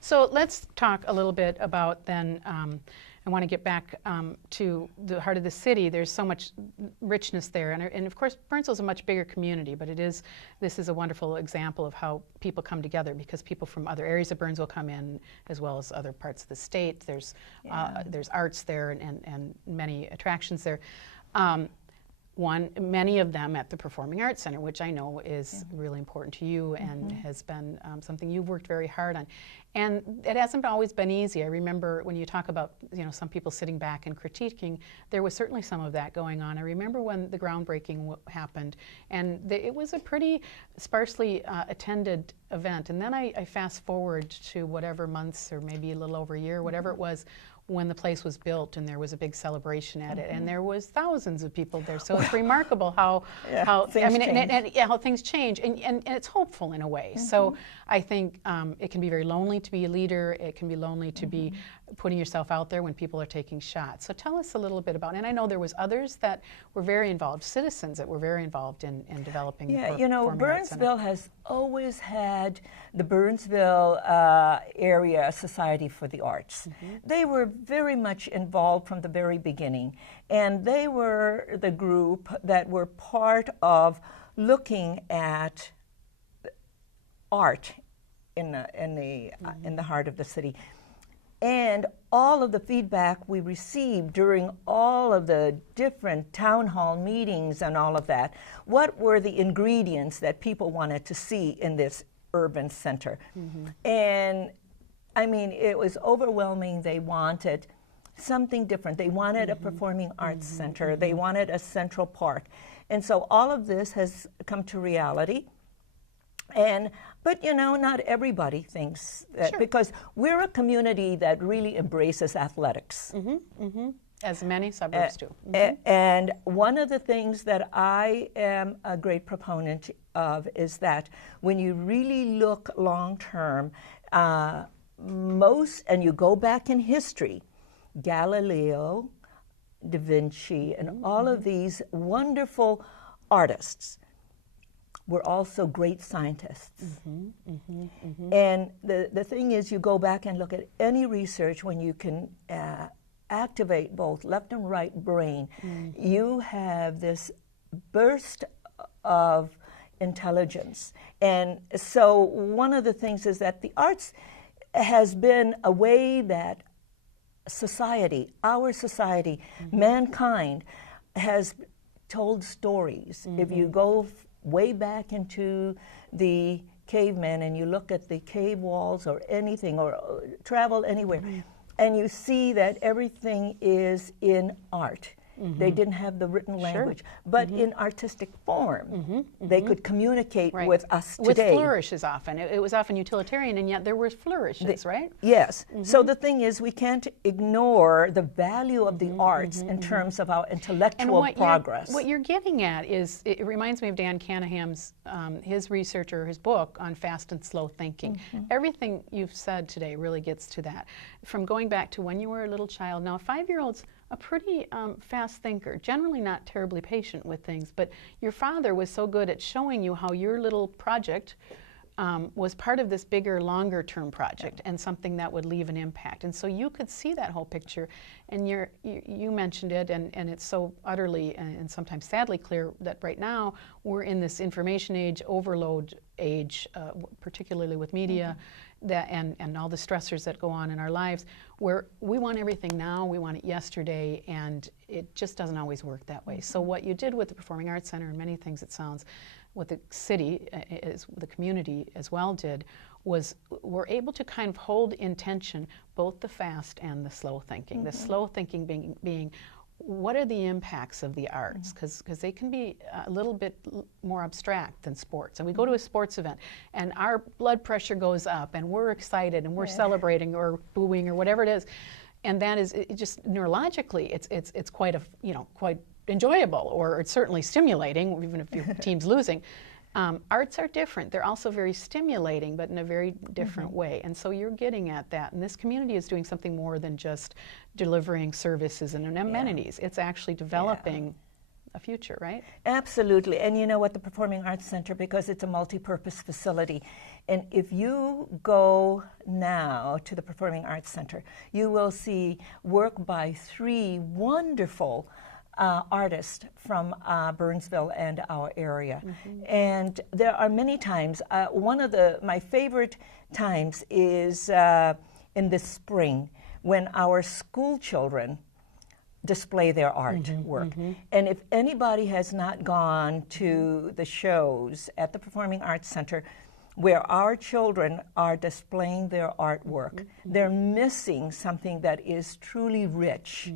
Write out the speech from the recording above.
So let's talk a little bit about then, I want to get back to the heart of the city. There's so much richness there. And of course, Burnsville is a much bigger community, but this is a wonderful example of how people come together, because people from other areas of Burnsville come in, as well as other parts of the state. There's arts there and many attractions there. Many of them at the Performing Arts Center, which I know is really important to you and has been something you've worked very hard on. And it hasn't always been easy. I remember when you talk about, some people sitting back and critiquing, there was certainly some of that going on. I remember when the groundbreaking happened, and it was a pretty sparsely attended event. And then I fast forward to whatever months, or maybe a little over a year, whatever it was, when the place was built, and there was a big celebration at it, and there was thousands of people there. So it's remarkable how things change, and it's hopeful in a way. So I think it can be very lonely to be a leader. It can be lonely to be putting yourself out there when people are taking shots. So tell us a little bit about, and I know there was others that were very involved, citizens that were very involved in developing the Performing Arts Center. Burnsville has always had the Burnsville Area Society for the Arts. They were very much involved from the very beginning, and they were the group that were part of looking at art in the heart of the city. And all of the feedback we received during all of the different town hall meetings and all of that, what were the ingredients that people wanted to see in this urban center? And I mean, it was overwhelming. They wanted something different. They wanted a performing arts center. They wanted a central park. And so all of this has come to reality. But not everybody thinks that, because we're a community that really embraces athletics. As many suburbs do. And one of the things that I am a great proponent of is that when you really look long term, and you go back in history, Galileo, Da Vinci, and all of these wonderful artists were also great scientists. And the thing is, you go back and look at any research when you can activate both left and right brain, you have this burst of intelligence. And so one of the things is that the arts has been a way that society, our society, mankind, has told stories. If you go way back into the cavemen and you look at the cave walls or anything, or travel anywhere, and you see that everything is in art. They didn't have the written language, but in artistic form. They could communicate with us today. With flourishes often. It was often utilitarian, and yet there were flourishes, right? Yes. So the thing is, we can't ignore the value of the arts in terms of our intellectual progress. What you're getting at is, it reminds me of Dan Canaham's, his research or his book on fast and slow thinking. Everything you've said today really gets to that. From going back to when you were a little child. Now, a 5-year-old's a pretty fast thinker, generally not terribly patient with things, but your father was so good at showing you how your little project was part of this bigger, longer-term project and something that would leave an impact. And so you could see that whole picture, and you mentioned it, and it's so utterly and sometimes sadly clear that right now we're in this information age, overload age, particularly with media, and all the stressors that go on in our lives, where we want everything now, we want it yesterday, and it just doesn't always work that way. So what you did with the Performing Arts Center, and many things it sounds, what the city, the community as well did, was we're able to kind of hold in tension both the fast and the slow thinking. The slow thinking being what are the impacts of the arts? Because they can be a little bit more abstract than sports. And we go to a sports event, and our blood pressure goes up, and we're excited, and we're celebrating or booing or whatever it is. And that is just neurologically, it's quite quite enjoyable, or it's certainly stimulating, even if your team's losing. Arts are different. They're also very stimulating, but in a very different way. And so you're getting at that. And this community is doing something more than just delivering services and amenities. It's actually developing a future, right? Absolutely. And you know what, the Performing Arts Center, because it's a multi-purpose facility, and if you go now to the Performing Arts Center, you will see work by 3 wonderful artists from Burnsville and our area. And there are many times, one of my favorite times is in the spring when our school children display their artwork. And if anybody has not gone to the shows at the Performing Arts Center where our children are displaying their artwork, they're missing something that is truly rich